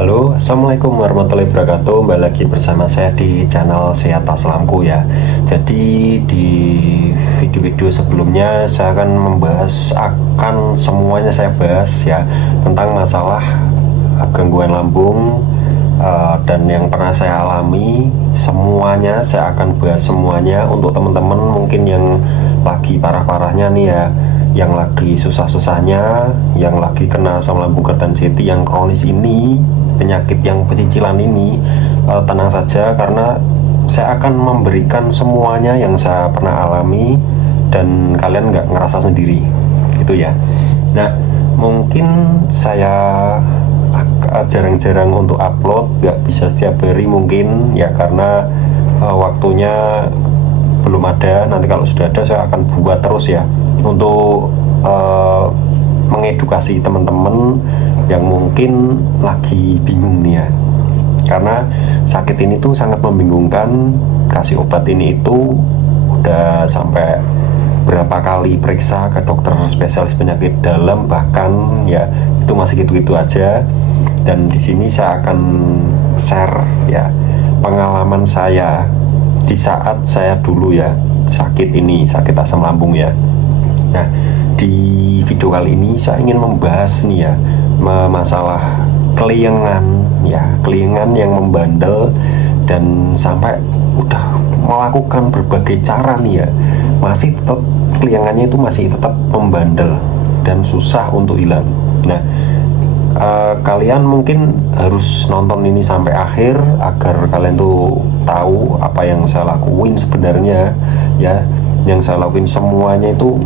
Halo, Assalamualaikum warahmatullahi wabarakatuh. Kembali lagi bersama saya di channel Sehat Aslamku ya. Jadi di video-video sebelumnya saya akan semuanya saya bahas ya tentang masalah gangguan lambung dan yang pernah saya alami. Semuanya saya akan bahas semuanya untuk teman-teman mungkin yang lagi parah-parahnya nih ya, yang lagi susah-susahnya, yang lagi kena asam lambung Gardenseti yang kronis ini, penyakit yang pecicilan ini. Tenang saja karena saya akan memberikan semuanya yang saya pernah alami dan kalian nggak ngerasa sendiri gitu ya. Nah, mungkin saya jarang-jarang untuk upload, nggak bisa setiap hari mungkin ya karena waktunya belum ada. Nanti kalau sudah ada saya akan buat terus ya untuk mengedukasi teman-teman yang mungkin lagi bingung nih ya, karena sakit ini tuh sangat membingungkan. Kasih obat ini itu udah sampai berapa kali periksa ke dokter spesialis penyakit dalam, bahkan ya itu masih gitu-gitu aja. Dan di sini saya akan share ya pengalaman saya di saat saya dulu ya sakit ini, sakit asam lambung ya. Nah, di video kali ini saya ingin membahas nih ya masalah keliengan ya, keliengan yang membandel dan sampai udah melakukan berbagai cara nih ya, masih tetap keliengannya itu masih tetap membandel dan susah untuk hilang. Nah, kalian mungkin harus nonton ini sampai akhir agar kalian tuh tahu apa yang saya lakuin sebenarnya ya. Yang saya lakuin semuanya itu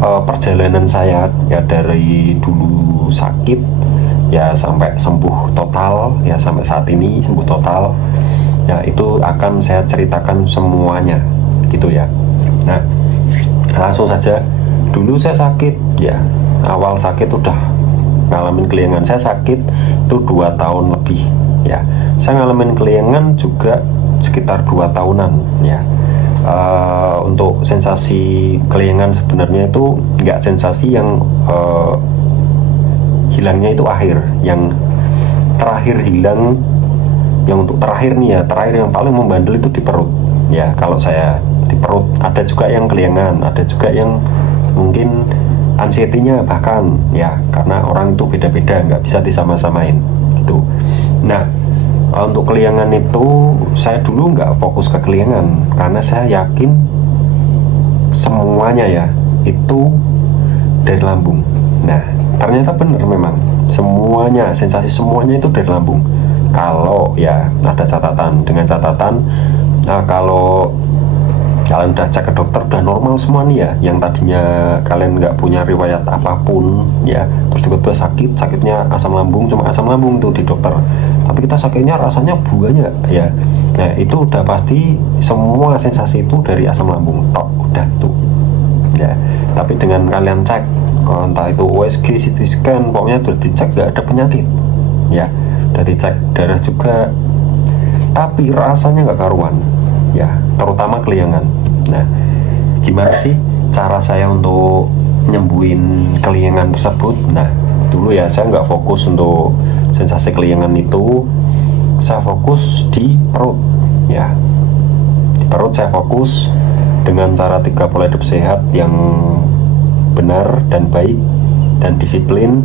perjalanan saya ya, dari dulu sakit ya sampai sembuh total ya, sampai saat ini sembuh total ya, itu akan saya ceritakan semuanya gitu ya. Nah, langsung saja. Dulu saya sakit ya, awal sakit udah ngalamin keliengan. Saya sakit itu 2 tahun lebih ya. Saya ngalamin keliengan juga sekitar 2 tahunan ya. Untuk sensasi keliengan sebenarnya itu nggak sensasi yang hilangnya itu akhir. Yang terakhir hilang, yang untuk terakhir nih ya, terakhir yang paling membandel itu di perut ya. Kalau saya di perut, ada juga yang keliengan, ada juga yang mungkin anxiety-nya bahkan ya, karena orang itu beda-beda, nggak bisa disama-samain gitu. Nah, untuk keliengan itu saya dulu nggak fokus ke keliengan karena saya yakin semuanya ya itu dari lambung. Nah, ternyata benar, memang semuanya, sensasi semuanya itu dari lambung. Kalau ya ada catatan, dengan catatan kalau kalian udah cek ke dokter udah normal semua nih ya, yang tadinya kalian nggak punya riwayat apapun ya, terus tiba-tiba sakitnya asam lambung, cuma asam lambung tuh di dokter, tapi kita sakitnya rasanya banyak ya. Nah, itu udah pasti semua sensasi itu dari asam lambung tok, udah tuh ya. Tapi dengan kalian cek entah itu USG, CT scan, pokoknya udah dicek nggak ada penyakit ya, udah dicek darah juga, tapi rasanya nggak karuan ya, terutama keliengan. Nah, gimana sih cara saya untuk nyembuhin keliengan tersebut? Nah, dulu ya saya nggak fokus untuk sensasi keliengan itu, saya fokus di perut ya. Di perut saya fokus dengan cara 3 pola hidup sehat yang benar dan baik dan disiplin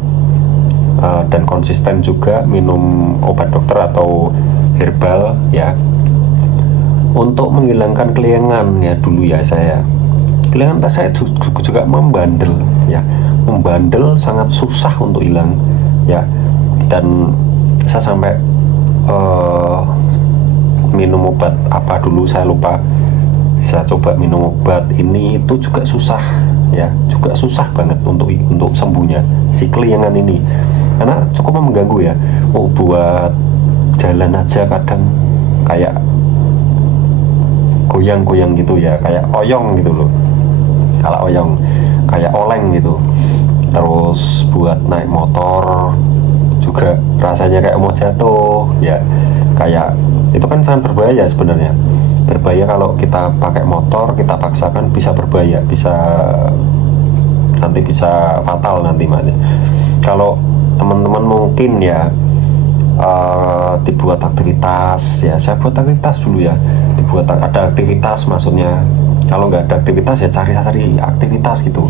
dan konsisten juga minum obat dokter atau herbal ya, untuk menghilangkan keliengan ya. Dulu ya saya keliengan saya juga membandel ya, membandel sangat susah untuk hilang ya. Dan saya sampai minum obat apa dulu saya lupa, saya coba minum obat ini itu juga susah ya, juga susah banget untuk sembuhnya si keliengan ini, karena cukup mengganggu ya. Buat jalan aja kadang kayak goyang-goyang gitu ya, kayak oyong gitu loh. Kalau oyong kayak oleng gitu. Terus buat naik motor juga rasanya kayak mau jatuh ya, kayak itu kan sangat berbahaya sebenarnya. Berbahaya kalau kita pakai motor, kita paksakan, bisa berbahaya, nanti bisa fatal nanti. Kalau teman-teman mungkin ya dibuat aktivitas ya, saya buat aktivitas dulu ya, dibuat ada aktivitas, maksudnya kalau nggak ada aktivitas ya cari-cari aktivitas gitu.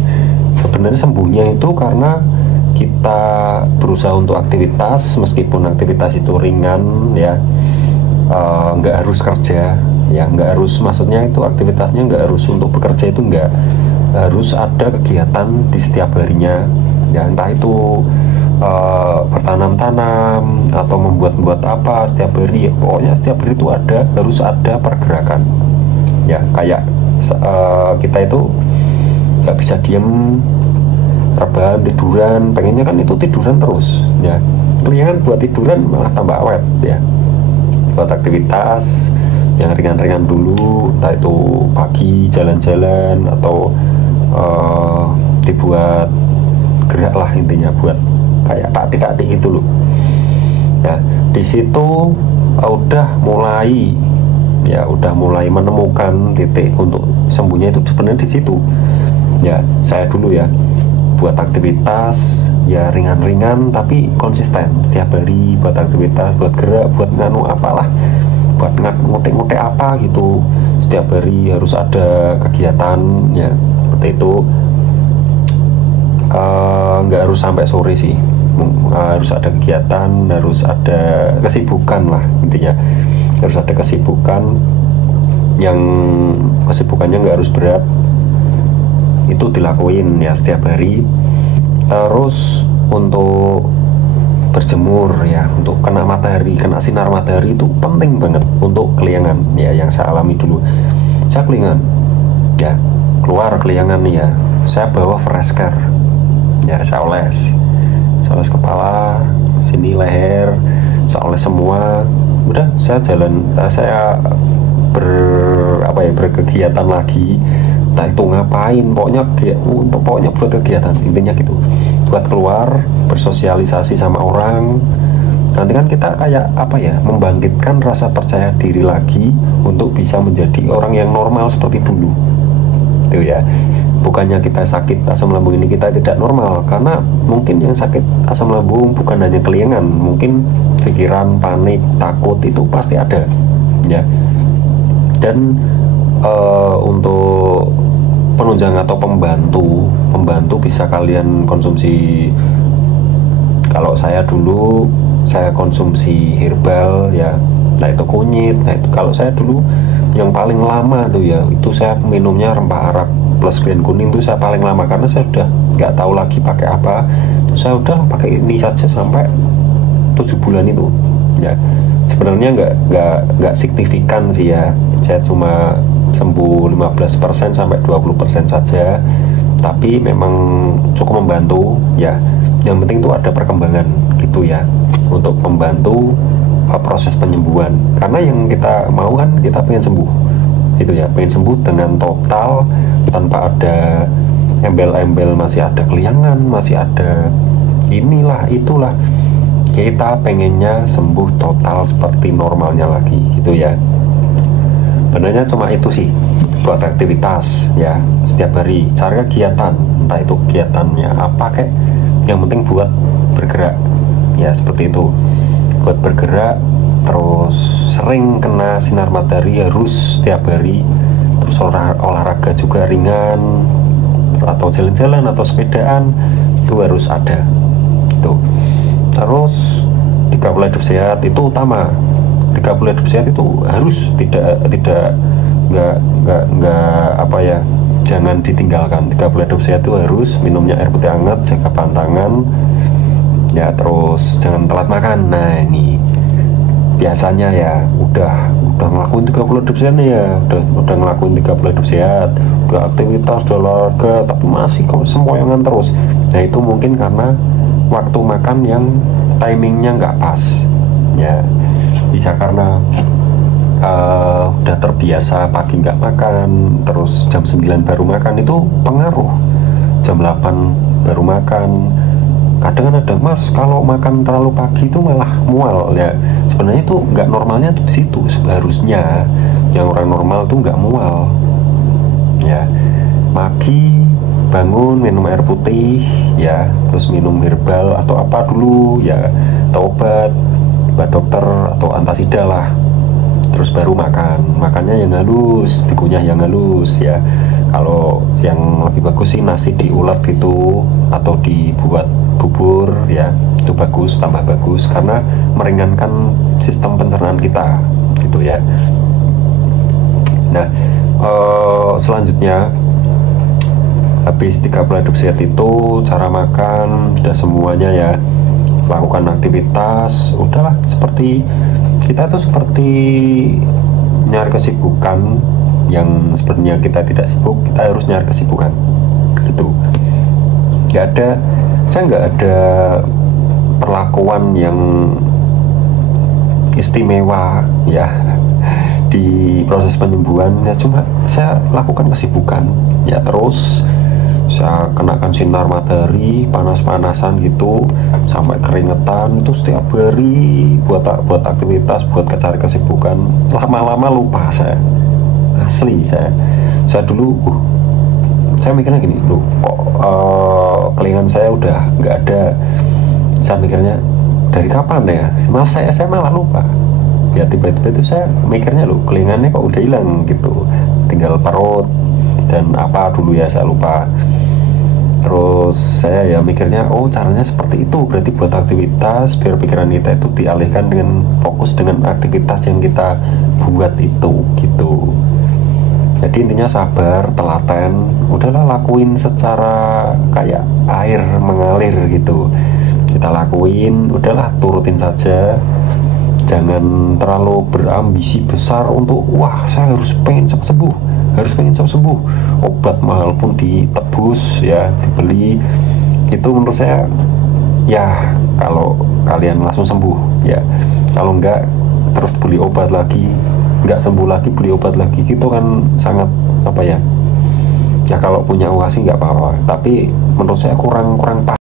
Sebenarnya sembuhnya itu karena kita berusaha untuk aktivitas, meskipun aktivitas itu ringan ya, nggak harus kerja ya, nggak harus, maksudnya itu aktivitasnya nggak harus untuk bekerja, itu nggak harus ada kegiatan di setiap harinya ya, entah itu bertanam-tanam atau membuat-buat apa setiap hari ya, pokoknya setiap hari itu harus ada pergerakan ya. Kayak kita itu nggak bisa diem rebahan tiduran, pengennya kan itu tiduran terus ya, kelihakan buat tiduran malah tambah awet ya. Buat aktivitas yang ringan-ringan dulu, entah itu pagi jalan-jalan atau dibuat gerak lah, intinya buat kayak taktik-taktik gitu loh ya. Di situ udah mulai menemukan titik untuk sembuhnya itu sebenarnya di situ ya. Saya dulu ya buat aktivitas ya ringan-ringan tapi konsisten, setiap hari buat aktivitas, buat gerak, buat nganu apalah, buat ngotek-ngotek apa gitu, setiap hari harus ada kegiatan ya, seperti itu. Nggak harus sampai sore sih, harus ada kegiatan, harus ada kesibukan lah, intinya harus ada kesibukan yang kesibukannya nggak harus berat, itu dilakuin ya setiap hari. Terus untuk berjemur ya, untuk kena matahari, kena sinar matahari itu penting banget untuk keliangan ya. Yang saya alami dulu, saya keliangan ya, keluar keliangan nih ya, saya bawa fresh care ya, saya oles kepala, sini leher, saya oles semua. Udah saya jalan, saya berkegiatan lagi, entah itu ngapain, pokoknya buat kegiatan, intinya gitu, buat keluar bersosialisasi sama orang. Nanti kan kita kayak membangkitkan rasa percaya diri lagi untuk bisa menjadi orang yang normal seperti dulu itu ya. Bukannya kita sakit asam lambung ini kita tidak normal, karena mungkin yang sakit asam lambung bukan hanya keliangan, mungkin pikiran, panik, takut itu pasti ada ya. Dan untuk penunjang atau pembantu bisa kalian konsumsi. Kalau saya dulu saya konsumsi herbal ya, nah itu kunyit. Nah itu kalau saya dulu yang paling lama tuh ya, itu saya minumnya rempah Arab plus green kuning, itu saya paling lama karena saya sudah nggak tahu lagi pakai apa, terus saya udah pakai ini saja sampai 7 bulan itu ya. Sebenarnya nggak signifikan sih ya, saya cuma sembuh 15% sampai 20% saja, tapi memang cukup membantu ya. Yang penting itu ada perkembangan gitu ya, untuk membantu proses penyembuhan. Karena yang kita mau kan kita pengen sembuh itu ya, pengen sembuh dengan total tanpa ada embel-embel, masih ada keliangan, masih ada inilah itulah. Kita pengennya sembuh total seperti normalnya lagi gitu ya. Benarnya cuma itu sih, buat aktivitas ya setiap hari, cari kegiatan, entah itu kegiatannya apa kayak, yang penting buat bergerak ya, seperti itu, buat bergerak. Terus sering kena sinar matahari harus setiap hari. Terus olahraga juga ringan, atau jalan-jalan atau sepedaan itu harus ada tuh. Terus 3 pola hidup sehat itu utama. 3 pola hidup sehat itu harus jangan ditinggalkan. 3 pola hidup sehat itu harus minumnya air putih hangat, jaga pantangan ya, terus jangan telat makan. Nah ini biasanya ya udah ngelakuin 3 pola hidup sehat nih ya, udah ngelakuin 3 pola hidup sehat, udah aktivitas, udah olahraga, tapi masih kok sempoyongan terus. Nah itu mungkin karena waktu makan yang timingnya nggak pas ya, bisa karena udah terbiasa pagi nggak makan, terus jam 9 baru makan, itu pengaruh. Jam 8 baru makan, kadang kan ada, mas kalau makan terlalu pagi itu malah mual ya. Sebenarnya itu nggak normalnya tuh di situ. Seharusnya yang orang normal tuh nggak mual ya. Pagi bangun minum air putih ya, terus minum herbal atau apa dulu ya, atau obat obat dokter atau antasida lah, terus baru makannya yang halus, dikunyah yang halus ya. Kalau yang lebih bagus sih nasi diulek gitu atau dibuat bubur ya, itu bagus, tambah bagus karena meringankan sistem pencernaan kita gitu ya. Nah, selanjutnya habis 3 pola hidup sehat itu cara makan udah semuanya ya, lakukan aktivitas, udahlah seperti kita tuh seperti nyari kesibukan yang sebenarnya kita tidak sibuk, kita harus nyari kesibukan gitu. Saya nggak ada perlakuan yang istimewa ya di proses penyembuhan ya, cuma saya lakukan kesibukan ya, terus saya kenakan sinar matahari panas-panasan gitu sampai keringetan itu setiap hari buat aktivitas, buat cari kesibukan. Lama-lama lupa saya, asli saya dulu saya mikirnya gini, loh kok kelingan saya udah nggak ada. Saya mikirnya dari kapan ya, saya malah lupa ya. Tiba-tiba itu saya mikirnya, loh kelingannya kok udah hilang gitu, tinggal perut dan apa dulu ya saya lupa. Terus saya ya mikirnya, oh caranya seperti itu, berarti buat aktivitas biar pikiran kita itu dialihkan dengan fokus dengan aktivitas yang kita buat itu gitu. Jadi intinya sabar, telaten, udahlah lakuin secara kayak air mengalir gitu. Kita lakuin, udahlah turutin saja. Jangan terlalu berambisi besar untuk wah saya harus pengen cepat sembuh, obat mahal pun ditebus ya, dibeli. Itu menurut saya ya kalau kalian langsung sembuh ya, kalau enggak terus beli obat lagi, nggak sembuh lagi beli obat lagi, gitu kan sangat apa ya, ya kalau punya uang sih nggak apa-apa, tapi menurut saya kurang pas.